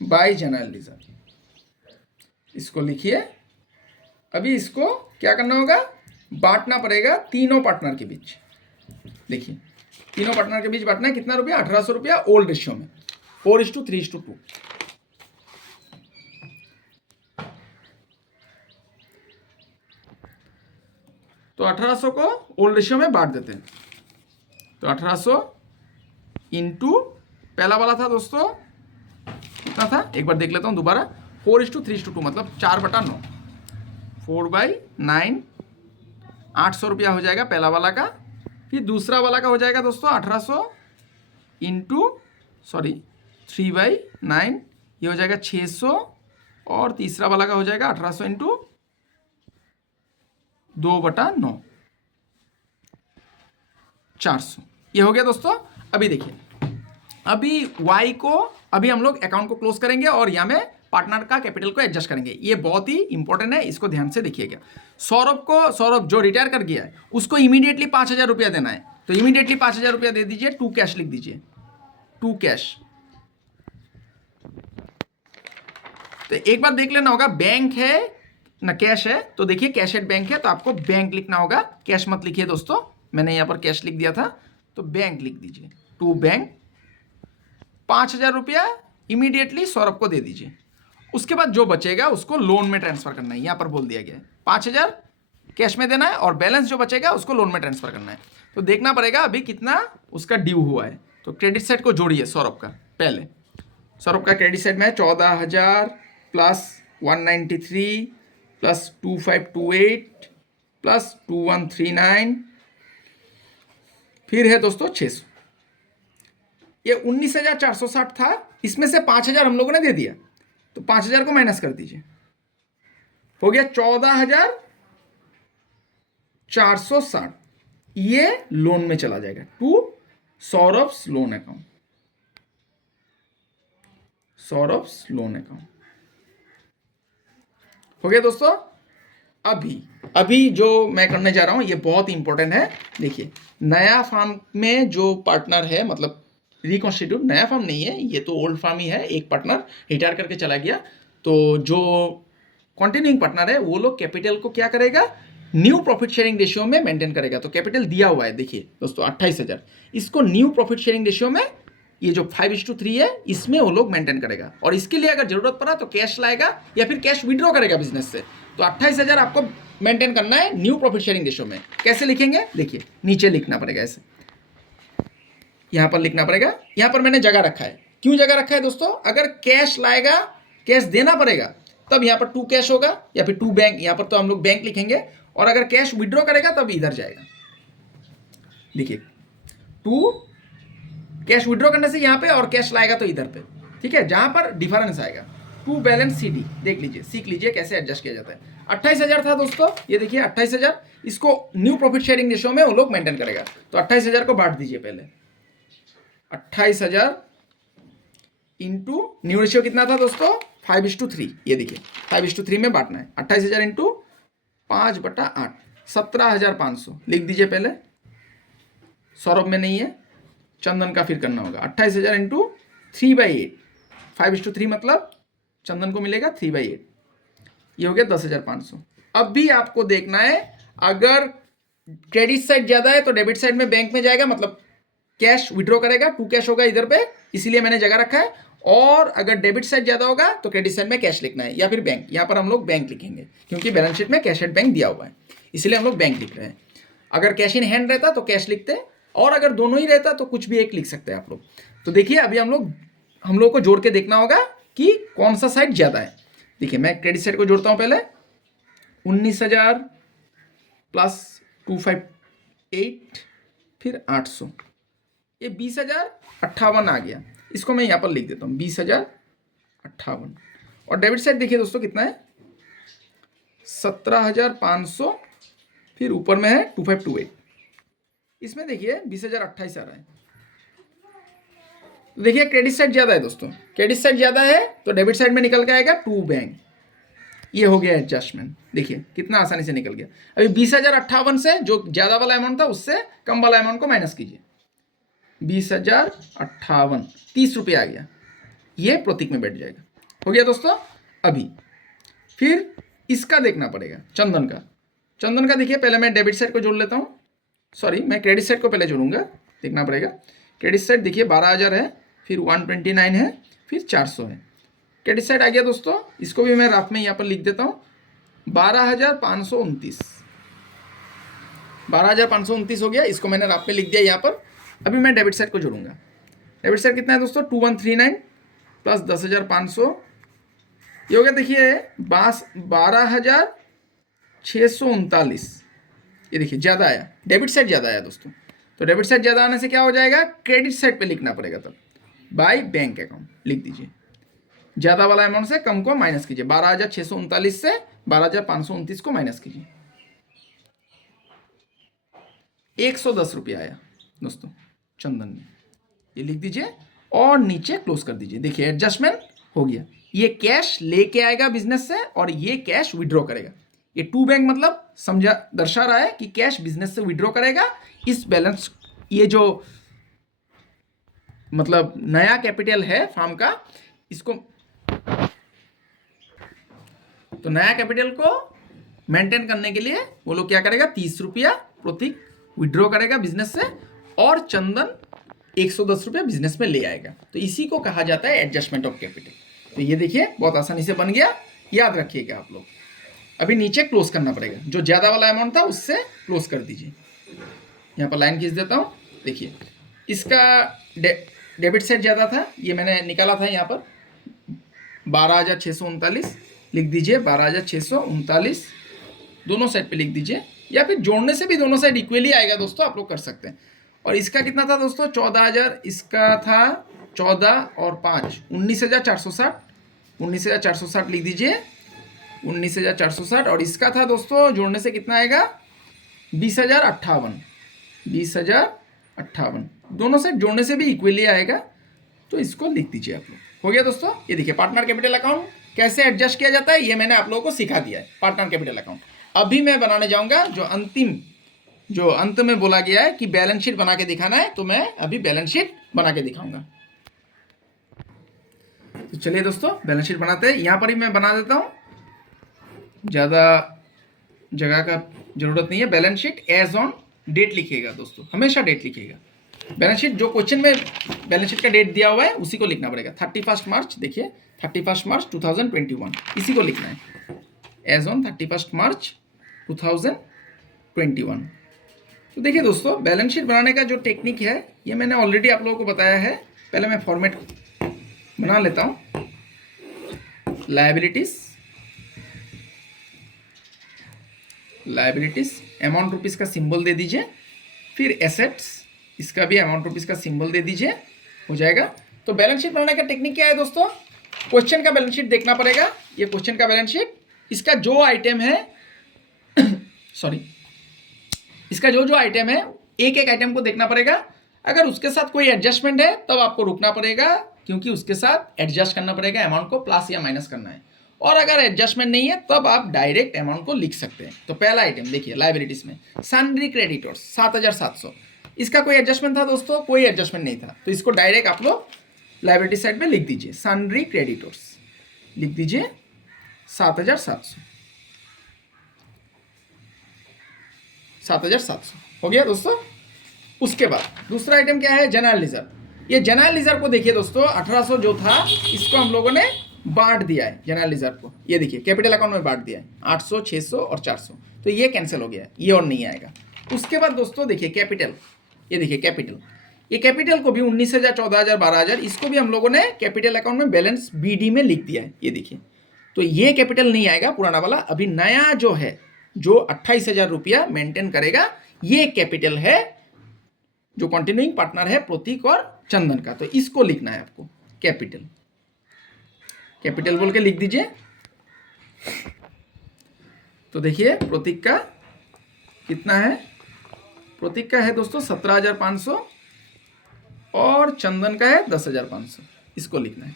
बाय जनरल रिजर्व, इसको लिखिए। अभी इसको क्या करना होगा, बांटना पड़ेगा तीनों पार्टनर के बीच। देखिए तीनों पार्टनर के बीच बांटना है कितना रुपया, 1800 रुपया ओल्ड रेशियो में, 4:3:2। तो 1800 को ओल्ड रेशियो में बांट देते हैं। तो 1800 इंटू पहला वाला था दोस्तों कितना था, एक बार देख लेता हूं दोबारा, 4:3:2 मतलब 4/9, 4/9, 800 रुपया हो जाएगा पहला वाला का। फिर दूसरा वाला का हो जाएगा दोस्तों 1800 इंटू 3/9, ये हो जाएगा 600, और तीसरा वाला का हो जाएगा 1800 इंटू 2/9, 400। ये हो गया दोस्तों। अभी देखिए, अभी वाई को अभी हम लोग अकाउंट को क्लोज करेंगे और यहाँ में पार्टनर का कैपिटल को एडजस्ट करेंगे। ये बहुत ही इंपॉर्टेंट है, इसको ध्यान से देखिएगा। सौरभ जो रिटायर कर गया है उसको इमीडिएटली 5000 रुपया देना है, तो इमीडिएटली 5000 रुपया दे दीजिए, टू कैश लिख दीजिए, टू कैश। तो एक बार देख लेना होगा बैंक है ना कैश है, तो देखिए कैश एट बैंक है तो आपको बैंक लिखना होगा, कैश मत लिखिए दोस्तों, मैंने यहाँ पर कैश लिख दिया था, तो बैंक लिख दीजिए, टू बैंक। 5000 रुपया इमीडिएटली सौरभ को दे दीजिए। उसके बाद जो बचेगा उसको लोन में ट्रांसफर करना है, यहाँ पर बोल दिया गया है 5000 कैश में देना है और बैलेंस जो बचेगा उसको लोन में ट्रांसफर करना है। तो देखना पड़ेगा अभी कितना उसका ड्यू हुआ है। तो क्रेडिट साइड को जोड़िए सौरभ का, पहले सौरभ का क्रेडिट साइड में है 14000 प्लस 193 प्लस 2528 प्लस 2139, फिर है दोस्तों 600। ये 19460 था, इसमें से 5000 हम लोगों ने दे दिया, तो 5000 को माइनस कर दीजिए, हो गया 14460। ये लोन में चला जाएगा to Saurabh's loan account, Saurabh's loan account. हो गया दोस्तों। अभी जो मैं करने जा रहा हूं ये बहुत इंपॉर्टेंट है। देखिए, नया फार्म में जो पार्टनर है, मतलब रिकॉन्स्टिट्यूट, नया फार्म नहीं है, ये तो ओल्ड फार्म ही है, एक पार्टनर रिटायर करके चला गया, तो जो कंटिन्यूइंग पार्टनर है वो लोग कैपिटल को क्या करेगा, न्यू प्रॉफिट शेयरिंग रेशियो में मेंटेन करेगा। तो कैपिटल दिया हुआ है देखिए दोस्तों 28000, इसको न्यू प्रॉफिट शेयरिंग रेशियो में, ये जो 5:3 है इसमें वो लोग मेंटेन करेगा, और इसके लिए अगर जरूरत पड़ा तो कैश लाएगा या फिर कैश विड्रॉ करेगा बिजनेस से। तो 28000 आपको मेंटेन करना है न्यू प्रॉफिट शेयरिंग रेशियो में। कैसे लिखेंगे, देखिए नीचे लिखना पड़ेगा, ऐसे यहां पर लिखना पड़ेगा। यहां पर मैंने जगह रखा है, क्यों जगह रखा है दोस्तों, अगर कैश लाएगा, कैश देना पड़ेगा, तब यहां पर टू कैश होगा या फिर टू बैंक, यहां पर तो हम लोग बैंक लिखेंगे, और अगर कैश विड्रॉ करेगा तब इधर जाएगा। देखिए, टू कैश विड्रॉ करने से यहां पे, और कैश लाएगा तो इधर पे, ठीक है, जहां पर डिफरेंस आएगा। टू बैलेंस CD देख लीजिए, सीख लीजिए कैसे एडजस्ट किया जाता है। 28000 था दोस्तों, ये देखिए 28000, इसको न्यू प्रॉफिट शेयरिंग रेशियो में वो लोग मेंटेन करेगा। तो 28000 को बांट दीजिए पहले, 28000 इंटू न्यू रेशियो कितना था दोस्तों, 5:3। ये देखिए 5:3 में बांटना है। 28000 इंटू 5/8, 17500 लिख दीजिए पहले। सौरभ में नहीं है, चंदन का फिर करना होगा। 28000 इंटू 3/8, 5:3 मतलब चंदन को मिलेगा 3/8, ये हो गया 10500। अब भी आपको देखना है, अगर क्रेडिट साइड ज्यादा है तो डेबिट साइड में बैंक में जाएगा, मतलब कैश विड्रॉ करेगा, टू कैश होगा इधर पे, इसीलिए मैंने जगह रखा है। और अगर डेबिट साइड ज्यादा होगा तो क्रेडिट साइड में कैश लिखना है या फिर बैंक, यहां पर हम लोग बैंक लिखेंगे क्योंकि बैलेंस शीट में कैश एट बैंक दिया हुआ है, इसलिए हम लोग बैंक लिख रहे हैं। अगर कैश इन हैंड रहता तो कैश लिखते, और अगर दोनों ही रहता तो कुछ भी एक लिख सकते हैं आप लोग। तो देखिए अभी हम लोग को जोड़ के देखना होगा कि कौन सा साइड ज्यादा है। देखिए मैं क्रेडिट साइड को जोड़ता हूं पहले, 19000 प्लस 258 फिर 800, ये 20058 आ गया। इसको मैं यहां पर लिख देता हूं 20058। और डेबिट साइड देखिए दोस्तों कितना है, 17500, फिर ऊपर में है 2528, इसमें देखिए 20028 आ रहा है। देखिए क्रेडिट साइड ज्यादा है दोस्तों, क्रेडिट साइड ज्यादा है तो डेबिट साइड में निकल के आएगा टू बैंक। ये हो गया एडजस्टमेंट, देखिए कितना आसानी से निकल गया। अभी 20058 से जो ज्यादा वाला अमाउंट था उससे कम वाला अमाउंट को माइनस कीजिए। 20058, 30 रुपये आ गया, ये प्रतीक में बैठ जाएगा। हो गया दोस्तों। अभी फिर इसका देखना पड़ेगा, चंदन का देखिए, पहले मैं डेबिट साइड को जोड़ लेता हूं, सॉरी मैं क्रेडिट साइड को पहले जोड़ूंगा, देखना पड़ेगा। क्रेडिट साइड देखिए 12,000 है, फिर 129 है, फिर 400 है। क्रेडिट साइड आ गया दोस्तों, इसको भी मैं रफ में यहाँ पर लिख देता हूँ 12,529। 12,529 हो गया, इसको मैंने रफ में लिख दिया यहाँ पर। अभी मैं डेबिट साइड को जोड़ूंगा। डेबिट साइड कितना है दोस्तों 2139 प्लस 10,500, ये हो गया देखिए 12,639। ये देखिए ज़्यादा आया, डेबिट साइड ज़्यादा आया दोस्तों। तो डेबिट साइड ज़्यादा आने से क्या हो जाएगा, क्रेडिट साइड पे लिखना पड़ेगा, तब बाय बैंक अकाउंट लिख दीजिए। ज़्यादा वाला अमाउंट से कम को माइनस कीजिए, 12,639 से 12,529 को माइनस कीजिए। 110 रुपया आया दोस्तों चंदन में, ये लिख दीजिए और नीचे क्लोज कर दीजिए। देखिए एडजस्टमेंट हो गया, ये कैश लेके आएगा बिजनेस से और ये कैश विड्रॉ करेगा। ये टू बैंक मतलब समझा, दर्शा रहा है कि कैश बिजनेस से विड्रॉ करेगा। इस बैलेंस, ये जो मतलब नया कैपिटल है फार्म का, इसको तो नया कैपिटल को मेंटेन करने के लिए वो लोग क्या करेगा, 30 रुपया प्रतीक विड्रॉ करेगा बिजनेस से और चंदन 110 रुपया बिजनेस में ले आएगा। तो इसी को कहा जाता है एडजस्टमेंट ऑफ कैपिटल। तो ये देखिए बहुत आसानी से बन गया, याद रखिएगा आप लोग। अभी नीचे क्लोज करना पड़ेगा, जो ज़्यादा वाला अमाउंट था उससे क्लोज कर दीजिए। यहाँ पर लाइन खींच देता हूँ, देखिए इसका डेबिट साइड ज़्यादा था, ये मैंने निकाला था यहाँ पर 12,639 लिख दीजिए, 12,639 दोनों साइड पे लिख दीजिए, या फिर जोड़ने से भी दोनों साइड इक्वली आएगा दोस्तों, आप लोग कर सकते हैं। और इसका कितना था दोस्तों 14,000, इसका था 14 और 5 19,460, 19,460 लिख दीजिए, 19,460। और इसका था दोस्तों जोड़ने से कितना आएगा 20,058, 20,058 दोनों साइड जोड़ने से भी इक्वली आएगा। तो इसको लिख दीजिए आप लोग। हो गया दोस्तों। ये देखिए पार्टनर कैपिटल अकाउंट कैसे एडजस्ट किया जाता है, ये मैंने आप लोगों को सिखा दिया है पार्टनर कैपिटल अकाउंट। अभी मैं बनाने जाऊंगा जो अंत में बोला गया है कि बैलेंस शीट बना के दिखाना है, तो मैं अभी बैलेंस शीट बना के दिखाऊंगा। तो चलिए दोस्तों बैलेंस शीट बनाते हैं। यहाँ पर ही मैं बना देता हूँ, ज़्यादा जगह का जरूरत नहीं है। Balance sheet as on date लिखिएगा दोस्तों, हमेशा डेट लिखिएगा। बैलेंस शीट जो क्वेश्चन में बैलेंस शीट का डेट दिया हुआ है उसी को लिखना पड़ेगा। 31 मार्च, देखिए 31 मार्च 2021 इसी को लिखना है, एज ऑन 31 मार्च 2021। तो देखिए दोस्तों बैलेंस शीट बनाने का जो टेक्निक है ये मैंने ऑलरेडी आप लोगों को बताया है। पहले मैं फॉर्मेट बना लेता हूँ। लायबिलिटीज अमाउंट रुपीज़ का सिंबल दे दीजिए, फिर एसेट्स इसका भी अमाउंट रुपीज़ का सिंबल दे दीजिए, हो जाएगा। तो बैलेंस शीट बनाने का टेक्निक क्या है दोस्तों, क्वेश्चन का बैलेंस शीट देखना पड़ेगा। ये क्वेश्चन का बैलेंस शीट, इसका जो आइटम है सॉरी इसका जो आइटम है एक एक आइटम को देखना पड़ेगा। अगर उसके साथ कोई एडजस्टमेंट है तब आपको रुकना पड़ेगा, क्योंकि उसके साथ एडजस्ट करना पड़ेगा, अमाउंट को प्लस या माइनस करना है। और अगर एडजस्टमेंट नहीं है तब आप डायरेक्ट अमाउंट को लिख सकते हैं। तो पहला आइटम देखिए लायबिलिटीज में सन्ड्री क्रेडिटर्स 7,700, इसका कोई एडजस्टमेंट था दोस्तों, कोई एडजस्टमेंट नहीं था, तो इसको डायरेक्ट आप लोग लायबिलिटी साइड पे लिख दीजिए। सन्ड्री क्रेडिटर्स लिख दीजिए 7,700, 7,700 हो गया दोस्तों। उसके बाद दूसरा आइटम क्या है, जनरल रिजर्व। ये जनरल रिजर्व को देखिए दोस्तों 1,800 जो था इसको हम लोगों ने बांट दिया है जनरल रिजर्व को। ये देखिए कैपिटल अकाउंट में बांट दिया है 800, 600 और 400, तो ये कैंसिल हो गया, ये और नहीं आएगा। उसके बाद दोस्तों देखिए कैपिटल, ये देखिए कैपिटल, ये कैपिटल को भी 19,000, 14,000, 12,000 इसको भी हम लोगों ने कैपिटल अकाउंट में बैलेंस BD में लिख दिया है। ये देखिए, तो ये कैपिटल नहीं आएगा पुराना वाला। अभी नया जो है जो 28,000 रुपया मेंटेन करेगा, ये कैपिटल है जो कंटिन्यूइंग पार्टनर है प्रतीक और चंदन का। तो इसको लिखना है आपको कैपिटल, कैपिटल बोल के लिख दीजिए। तो देखिए प्रतीक का कितना है, प्रतीक का है दोस्तों 17,500 और चंदन का है 10,500, इसको लिखना है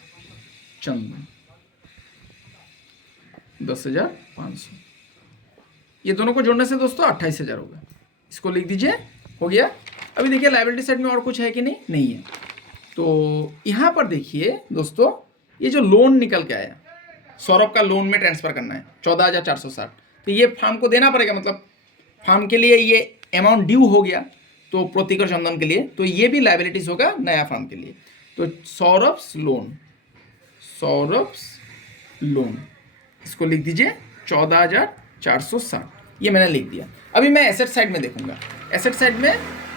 चंदन 10,500। ये दोनों को जोड़ने से दोस्तों 28,000 होगा, इसको लिख दीजिए, हो गया। अभी देखिए लायबिलिटी साइड में और कुछ है कि नहीं, नहीं है। तो यहाँ पर देखिए दोस्तों ये जो लोन निकल के आया, सौरभ का लोन में ट्रांसफर करना है 14,460, तो ये फार्म को देना पड़ेगा, मतलब फार्म के लिए ये अमाउंट ड्यू हो गया। तो प्रतिकर चंदन के लिए, तो ये भी लाइबिलिटीज होगा नया फर्म के लिए। तो सौरभ्स लोन, सौरभ्स लोन, इसको लिख दीजिए 14,460, ये मैंने लिख दिया। अभी मैं एसेट साइड में देखूंगा। एसेट साइड में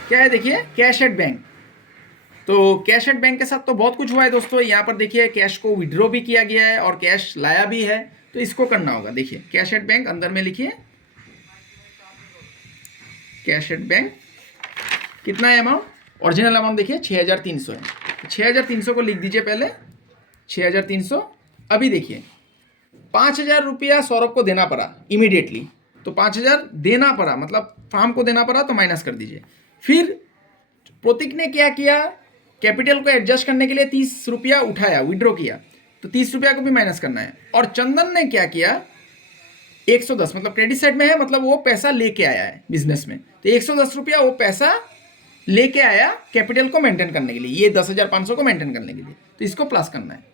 क्या है देखिए, कैश एट बैंक। तो कैश एट बैंक के साथ तो बहुत कुछ हुआ है दोस्तों। यहाँ पर देखिए कैश को विड्रॉ भी किया गया है और कैश लाया भी है, तो इसको करना होगा। देखिए कैश एट बैंक अंदर में लिखिए, कैश एट बैंक कितना है अमाउंट, ओरिजिनल अमाउंट देखिए 6,300 है। 6,300 को लिख दीजिए पहले, 6,300। अभी देखिए 5,000 रुपया सौरभ को देना पड़ा इमीडिएटली, तो 5,000 देना पड़ा, मतलब फार्म को देना पड़ा, तो माइनस कर दीजिए। फिर प्रतीक ने क्या किया, कैपिटल को एडजस्ट करने के लिए 30 रुपया उठाया, विड्रॉ किया, तो 30 रुपया को भी माइनस करना है। और चंदन ने क्या किया, 110, मतलब क्रेडिट साइड में है, मतलब वो पैसा लेके आया है बिजनेस में, तो 110 रुपया वो पैसा लेके आया कैपिटल को मेंटेन करने के लिए, ये 10,500 को मेंटेन करने के लिए, तो इसको प्लस करना है।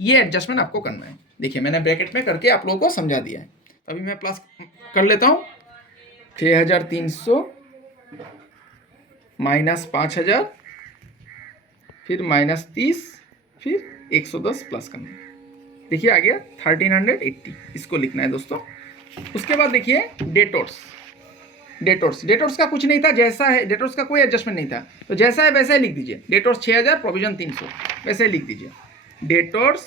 ये एडजस्टमेंट आपको करना है। देखिए मैंने ब्रैकेट में करके आप लोगों को समझा दिया है। अभी मैं प्लस कर लेता हूँ, 6,300 माइनस 5,000, फिर माइनस 30, फिर 110 प्लस करना है। देखिए आ गया 1,380, इसको लिखना है दोस्तों। उसके बाद देखिए डेटोर्स, डेटोर्स का कुछ नहीं था, जैसा है, डेटोर्स का कोई एडजस्टमेंट नहीं था, तो जैसा है वैसा ही लिख दीजिए। डेटोर्स 6,000, प्रोविजन 300, वैसे ही लिख दीजिए। डेटोर्स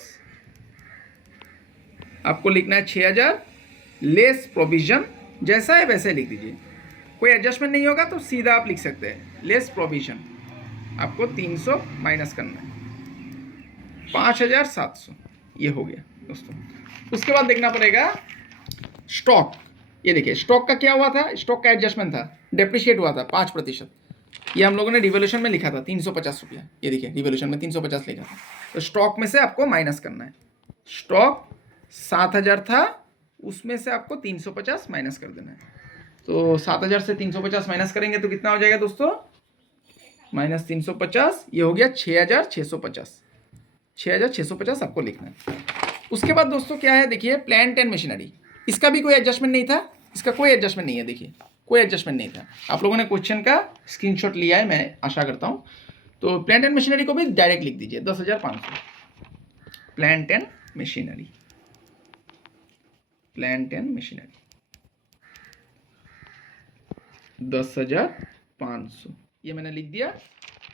आपको लिखना है 6,000 लेस प्रोविजन, जैसा है वैसे ही लिख दीजिए। कोई एडजस्टमेंट नहीं होगा तो सीधा आप लिख सकते हैं लेस प्रोविजन, आपको 300 माइनस करना है, 5,700, ये हो गया दोस्तों। उसके बाद देखना पड़ेगा स्टॉक। ये देखिए स्टॉक का क्या हुआ था, स्टॉक का एडजस्टमेंट था, डेप्रिशिएट हुआ था 5%। ये हम लोगों ने रिवोल्यूशन में लिखा था 350 रुपया, ये देखिए रिवोल्यूशन में 350 लिखा था, तो स्टॉक में से आपको माइनस करना है। स्टॉक 7,000 था, उसमें से आपको 350 माइनस कर देना है। तो 7,000 से 350 माइनस करेंगे तो कितना हो जाएगा दोस्तों, माइनस 350, ये हो गया 6,650, 6,650 आपको लिखना है। उसके बाद दोस्तों क्या है देखिए, प्लांट एंड मशीनरी, इसका भी कोई एडजस्टमेंट नहीं था, इसका कोई एडजस्टमेंट नहीं है। देखिए कोई एडजस्टमेंट नहीं था। आप लोगों ने क्वेश्चन का स्क्रीनशॉट लिया है, मैं आशा करता हूँ। तो प्लांट एंड मशीनरी को भी डायरेक्ट लिख दीजिए 10,500, plant and machinery, plant and machinery 10,500, ये मैंने लिख दिया।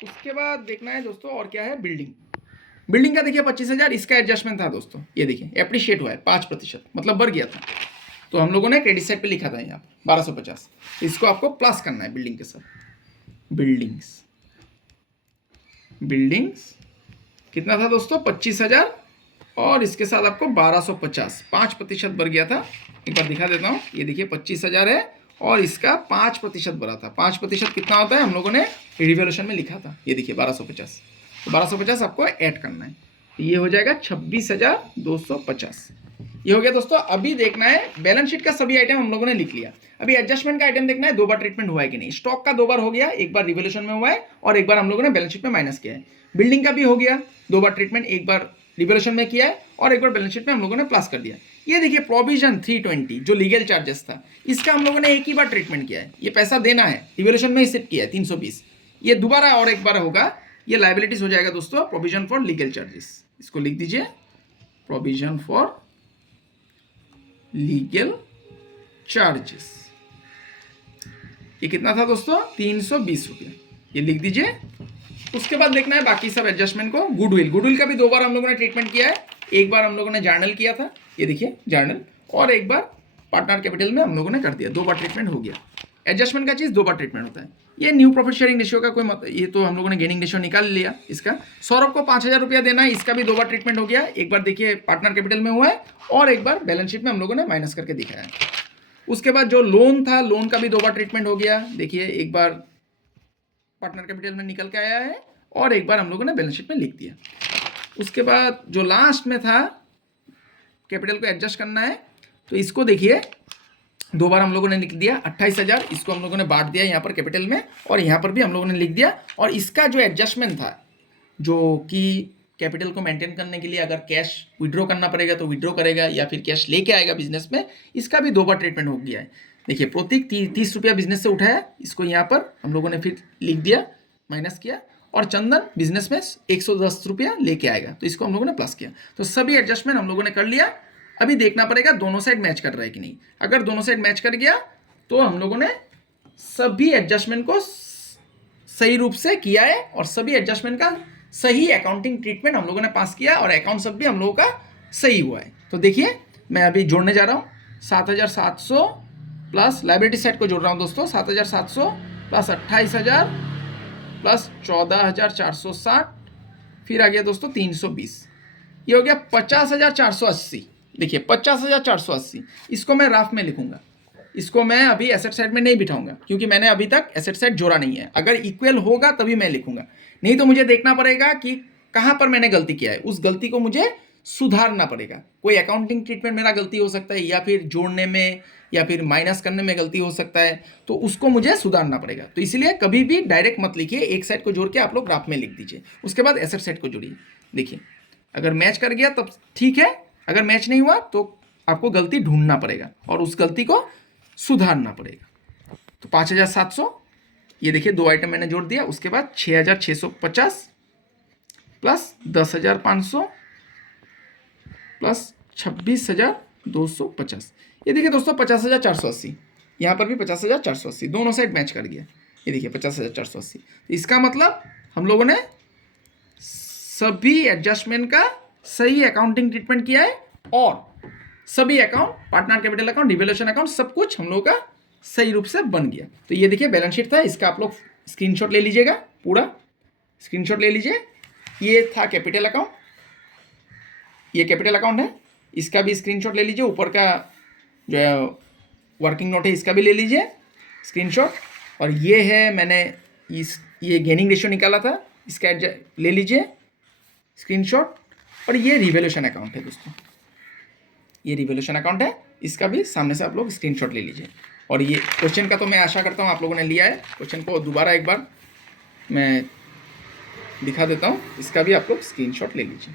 उसके बाद देखना है दोस्तों और क्या है, बिल्डिंग का देखिए 25,000, इसका एडजस्टमेंट था दोस्तों, ये देखिए एप्रिशिएट हुआ है 5%, मतलब बढ़ गया था, तो हम लोगों ने क्रेडिट साइड पे लिखा था यहाँ 1,250, इसको आपको प्लस करना है बिल्डिंग के साथ। बिल्डिंग्स कितना था दोस्तों, 25,000, और इसके साथ आपको 1,250, 5% बढ़ गया था। एक बार दिखा देता हूँ, ये देखिए 25,000 है और इसका 5% बढ़ा था। 5% कितना होता है, हम लोगों ने रिवोल्यूशन में लिखा था, ये देखिए 1,250, तो 1,250 आपको ऐड करना है, तो ये हो जाएगा 26,250, ये हो गया दोस्तों। अभी देखना है बैलेंस शीट का सभी आइटम हम लोगों ने लिख लिया। अभी एडजस्टमेंट का आइटम देखना है, 2 बार ट्रीटमेंट हुआ है कि नहीं। स्टॉक का 2 बार हो गया, एक बार रिवोल्यूशन में हुआ है और एक बार हम लोगों ने बैलेंस शीट में माइनस किया है। बिल्डिंग का भी हो गया 2 बार ट्रीटमेंट, एक बार रिवोल्यूशन में किया है और एक बार बैलेंस शीट में हम लोगों ने प्लस कर दिया। ये देखिए प्रोविजन 320 जो लीगल चार्जेस था, इसका हम लोगों ने एक ही बार ट्रीटमेंट किया है, ये पैसा देना है, रिवोल्यूशन में ही शिफ्ट किया है 320, ये दोबारा और एक बार होगा, ये लाइबिलिटीज हो जाएगा दोस्तों। प्रोविजन फॉर लीगल चार्जेस, इसको लिख दीजिए, प्रोविजन फॉर लीगल चार्जेस, ये कितना था दोस्तों, 320 रुपये, ये लिख दीजिए। उसके बाद देखना है बाकी सब एडजस्टमेंट को। गुडविल का भी 2 बार हम लोगों ने ट्रीटमेंट किया है, एक बार हम लोगों ने जर्नल किया था, ये देखिए जर्नल, और एक बार पार्टनर कैपिटल में हम लोगों ने कर दिया, 2 बार ट्रीटमेंट हो गया। एडजस्टमेंट का चीज़ 2 बार ट्रीटमेंट होता है। ये न्यू प्रॉफिट शेयरिंग रेशियो का कोई ये तो हम लोगों ने गेनिंग रेशियो निकाल लिया इसका। सौरभ को 5,000 रुपया देना है, इसका भी 2 बार ट्रीटमेंट हो गया, एक बार देखिए पार्टनर कैपिटल में हुआ है और एक बार बैलेंस शीट में हम लोगों ने माइनस करके दिखाया है। उसके बाद जो लोन था, लोन का भी 2 बार ट्रीटमेंट हो गया, देखिए एक बार पार्टनर कैपिटल में निकल के आया है और एक बार हम लोगों ने बैलेंस शीट में लिख दिया। उसके बाद जो लास्ट में था, कैपिटल को एडजस्ट करना है, तो इसको देखिए 2 बार हम लोगों ने लिख दिया 28,000, इसको हम लोगों ने बांट दिया यहाँ पर कैपिटल में और यहाँ पर भी हम लोगों ने लिख दिया। और इसका जो एडजस्टमेंट था, जो कि कैपिटल को मेंटेन करने के लिए अगर कैश विड्रॉ करना पड़ेगा तो विड्रॉ करेगा या फिर कैश लेके आएगा बिजनेस में, इसका भी 2 बार ट्रीटमेंट हो गया है। देखिए प्रतीक 30 रुपया बिजनेस से उठाया, इसको यहाँ पर हम लोगों ने फिर लिख दिया, माइनस किया। और चंदन बिजनेस में 110 रुपया लेके आएगा, तो इसको हम लोगों ने प्लस किया। तो सभी एडजस्टमेंट हम लोगों ने कर लिया। अभी देखना पड़ेगा दोनों साइड मैच कर रहा है कि नहीं। अगर दोनों साइड मैच कर गया तो हम लोगों ने सभी एडजस्टमेंट को सही रूप से किया है और सभी एडजस्टमेंट का सही अकाउंटिंग ट्रीटमेंट हम लोगों ने पास किया और अकाउंट सब भी हम लोगों का सही हुआ है। तो देखिए मैं अभी जोड़ने जा रहा हूँ 7,700 प्लस लाइबिलिटी सेट को जोड़ रहा हूँ दोस्तों, 7,700 प्लस 28,000 प्लस 14,460, फिर आ गया दोस्तों 320, ये हो गया 50,480। देखिए 50,480, इसको मैं राफ में लिखूंगा, इसको मैं अभी एसेट साइड में नहीं बिठाऊंगा क्योंकि मैंने अभी तक एसेट साइड जोड़ा नहीं है। अगर इक्वल होगा तभी मैं लिखूंगा, नहीं तो मुझे देखना पड़ेगा कि कहाँ पर मैंने गलती किया है, उस गलती को मुझे सुधारना पड़ेगा। कोई अकाउंटिंग ट्रीटमेंट मेरा गलती हो सकता है, या फिर जोड़ने में या फिर माइनस करने में गलती हो सकता है, तो उसको मुझे सुधारना पड़ेगा। तो इसलिए कभी भी डायरेक्ट मत लिखिए, एक साइड को जोड़ के आप लोग ग्राफ में लिख दीजिए, उसके बाद एसेट साइड को जोड़िए। देखिए अगर मैच कर गया तब ठीक है, अगर मैच नहीं हुआ तो आपको गलती ढूंढना पड़ेगा और उस गलती को सुधारना पड़ेगा। तो 5,700, ये देखिए दो आइटम मैंने जोड़ दिया। उसके बाद 6,650 प्लस 10,500 प्लस 26,250, ये देखिए दोस्तों 50,480, यहाँ पर भी 50,480, दोनों साइड मैच कर गया। ये देखिए 50,480, इसका मतलब हम लोगों ने सभी एडजस्टमेंट का सही अकाउंटिंग ट्रीटमेंट किया है और सभी account, partner capital account, devaluation account, सब कुछ हम लोगों का सही रूप से बन गया। तो ये देखिए बैलेंस शीट था, इसका आप लोग स्क्रीनशॉट ले लीजिएगा, पूरा स्क्रीनशॉट ले लीजिए। ये था कैपिटल अकाउंट, ये कैपिटल अकाउंट है, इसका भी स्क्रीनशॉट ले लीजिए। ऊपर का जो है वर्किंग नोट है, इसका भी ले लीजिए स्क्रीनशॉट। और ये है मैंने ये गेनिंग रेशियो निकाला था, इसका ले लीजिए स्क्रीनशॉट। और ये रिवैल्यूएशन अकाउंट है दोस्तों, ये रिवैल्यूएशन अकाउंट है, इसका भी सामने से आप लोग स्क्रीनशॉट ले लीजिए। और ये क्वेश्चन का तो मैं आशा करता हूँ आप लोगों ने लिया है। क्वेश्चन को दोबारा एक बार मैं दिखा देता हूँ, इसका भी आप लोग स्क्रीनशॉट ले लीजिए।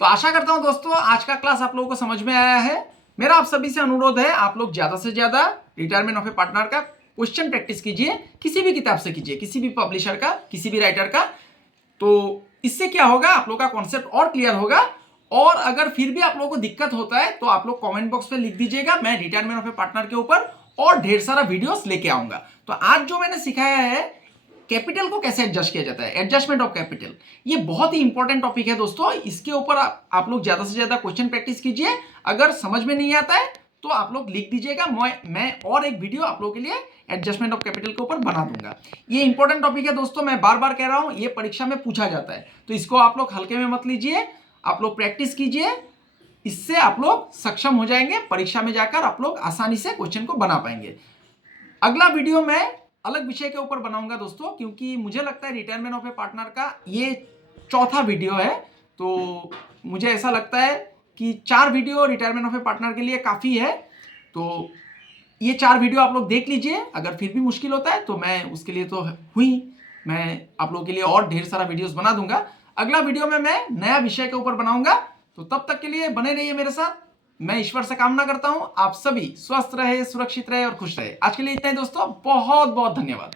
तो आशा करता हूं दोस्तों आज का क्लास आप लोगों को समझ में आया है। मेरा आप सभी से अनुरोध है, आप लोग ज्यादा से ज्यादा रिटायरमेंट ऑफ ए पार्टनर का क्वेश्चन प्रैक्टिस कीजिए, किसी भी किताब से कीजिए, किसी भी पब्लिशर का, किसी भी राइटर का। तो इससे क्या होगा, आप लोग का कॉन्सेप्ट और क्लियर होगा। और अगर फिर भी आप लोगों को दिक्कत होता है तो आप लोग कमेंट बॉक्स में लिख दीजिएगा, मैं रिटायरमेंट ऑफ ए पार्टनर के ऊपर और ढेर सारा वीडियोस लेके आऊंगा। तो आज जो मैंने सिखाया है कैपिटल को कैसे एडजस्ट किया जाता है, एडजस्टमेंट ऑफ कैपिटल, ये बहुत ही इंपॉर्टेंट टॉपिक है दोस्तों। इसके ऊपर आप लोग ज्यादा से ज्यादा क्वेश्चन प्रैक्टिस कीजिए। अगर समझ में नहीं आता है तो आप लोग लिख दीजिएगा, मैं और एक वीडियो आप लोगों के लिए एडजस्टमेंट ऑफ कैपिटल के ऊपर बना दूंगा। ये इंपॉर्टेंट टॉपिक है दोस्तों, मैं बार बार कह रहा हूं, ये परीक्षा में पूछा जाता है, तो इसको आप लोग हल्के में मत लीजिए, आप लोग प्रैक्टिस कीजिए। इससे आप लोग सक्षम हो जाएंगे, परीक्षा में जाकर आप लोग आसानी से क्वेश्चन को बना पाएंगे। अगला वीडियो मैं अलग विषय के ऊपर बनाऊंगा दोस्तों, क्योंकि मुझे लगता है रिटायरमेंट ऑफ ए पार्टनर का ये चौथा वीडियो है। तो मुझे ऐसा लगता है कि 4 video retirement of A partner के लिए काफ़ी है। तो ये 4 वीडियो आप लोग देख लीजिए। अगर फिर भी मुश्किल होता है तो मैं उसके लिए तो मैं आप लोगों के लिए और ढेर सारा वीडियोस बना दूंगा। अगला वीडियो में मैं नया विषय के ऊपर बनाऊंगा। तो तब तक के लिए बने रहिए मेरे साथ। मैं ईश्वर से कामना करता हूं आप सभी स्वस्थ रहे, सुरक्षित रहे और खुश रहे। आज के लिए इतना ही दोस्तों, बहुत बहुत धन्यवाद।